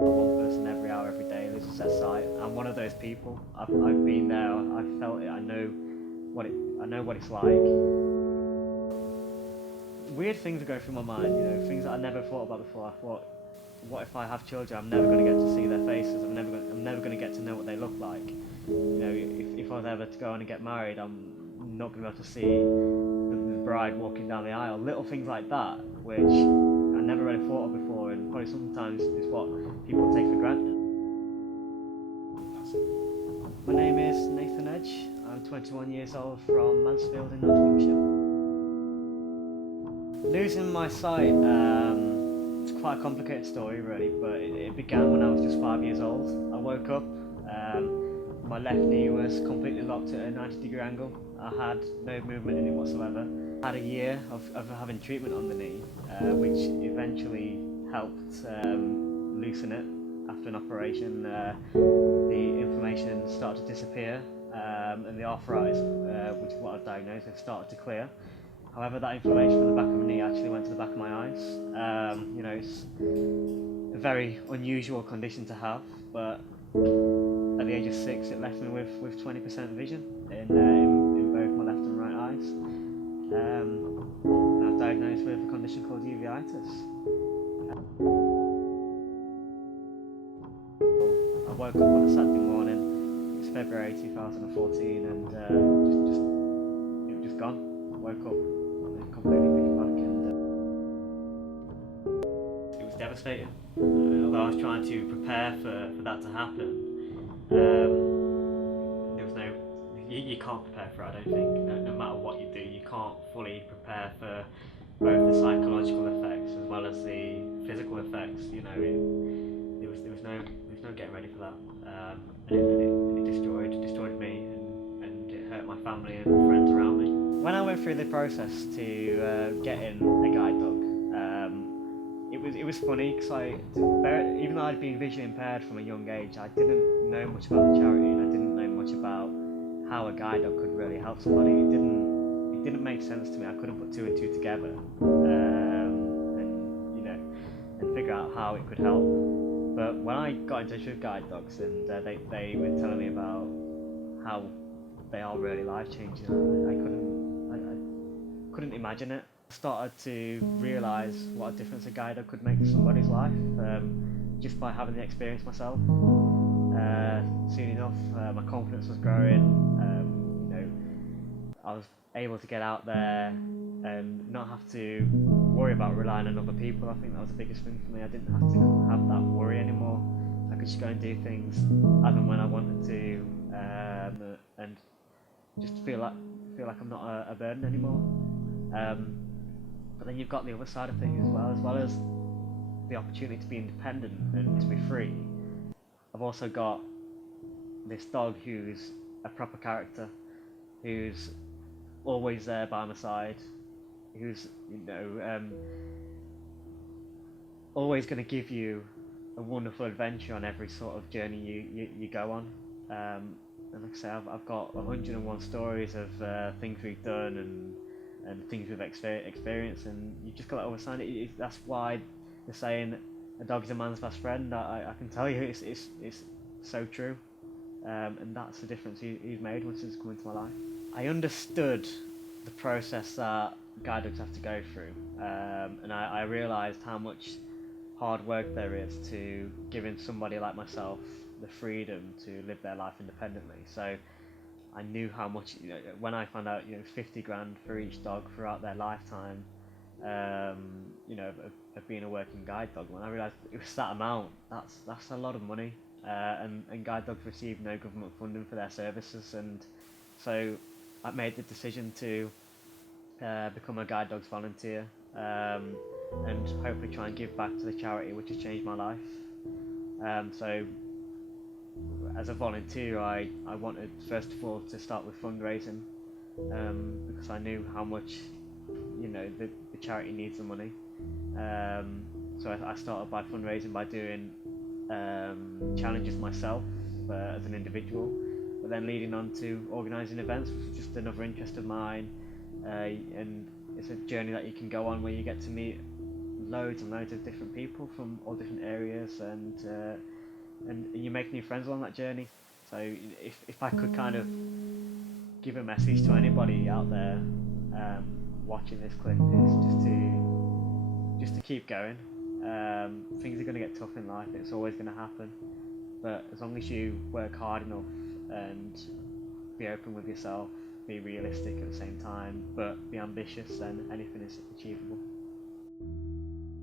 One person every hour, every day loses their sight. I'm one of those people. I've been there. I've felt it. What it. I know what it's like. Weird things are going through my mind. Things that I never thought about before. I thought, what if I have children? I'm never going to get to see their faces. I'm never going to get to know what they look like. If I was ever to go on and get married, I'm not going to be able to see the bride walking down the aisle. Little things like that, which I never really thought of before, and probably sometimes is what people take for granted. My name is Nathan Edge. I'm 21 years old from Mansfield in Nottinghamshire. Losing my sight, it's quite a complicated story really, but it began when I was just 5 years old. I woke up, my left knee was completely locked at a 90-degree angle. I had no movement in it whatsoever. I had a year of having treatment on the knee, which eventually helped loosen it. After an operation, the inflammation started to disappear, and the arthritis, which is what I was diagnosed with, started to clear. However, that inflammation from the back of my knee actually went to the back of my eyes. It's a very unusual condition to have, but at the age of 6, it left me with 20% vision in both my left and right eyes. And I was diagnosed with a condition called uveitis. I woke up on a Saturday morning. It's February 2014, and it was just gone. I woke up completely pitch black, and it was devastating. Although I was trying to prepare for that to happen, there was no. You can't prepare for it. I don't think. No matter what you do, you can't fully prepare for both the psychological effects as well as the physical effects. There was no getting ready for that, and it destroyed me, and it hurt my family and friends around me. When I went through the process to get in a guide dog, it was funny because even though I'd been visually impaired from a young age, I didn't know much about the charity, and I didn't know much about how a guide dog could really help somebody. It didn't make sense to me. I couldn't put two and two together, and figure out how it could help. But when I got in touch with guide dogs, and they were telling me about how they are really life changing, I couldn't imagine it. I started to realise what a difference a guide dog could make to somebody's life, just by having the experience myself. Soon enough, my confidence was growing. I was able to get out there and not have to worry about relying on other people. I think that was the biggest thing for me. I didn't have to have that worry anymore. I could just go and do things as and when I wanted to, and just feel like I'm not a burden anymore. But then you've got the other side of things as well as the opportunity to be independent and to be free. I've also got this dog who's a proper character, who's always there by my side, who's always going to give you a wonderful adventure on every sort of journey you go on. And like I say, I've got 101 stories of things we've done and things we've experienced, and you just got to understand it. That's why the saying, "A dog is a man's best friend." I can tell you, it's so true, and that's the difference he's made once he's come into my life. I understood the process that guide dogs have to go through, and I realised how much hard work there is to giving somebody like myself the freedom to live their life independently. So I knew how much, when I found out, 50 grand for each dog throughout their lifetime, of being a working guide dog. When I realised it was that amount, that's a lot of money, and guide dogs receive no government funding for their services, and so I made the decision to become a guide dogs volunteer, and hopefully try and give back to the charity which has changed my life. So as a volunteer, I wanted first of all to start with fundraising, because I knew how much the charity needs the money. So I started by fundraising by doing challenges myself as an individual, but then leading on to organising events, which is just another interest of mine, and it's a journey that you can go on where you get to meet loads and loads of different people from all different areas, and you make new friends along that journey. So if I could kind of give a message to anybody out there watching this clip, is just to keep going. Things are going to get tough in life. It's always going to happen. But as long as you work hard enough and be open with yourself, be realistic at the same time, but be ambitious, then anything is achievable.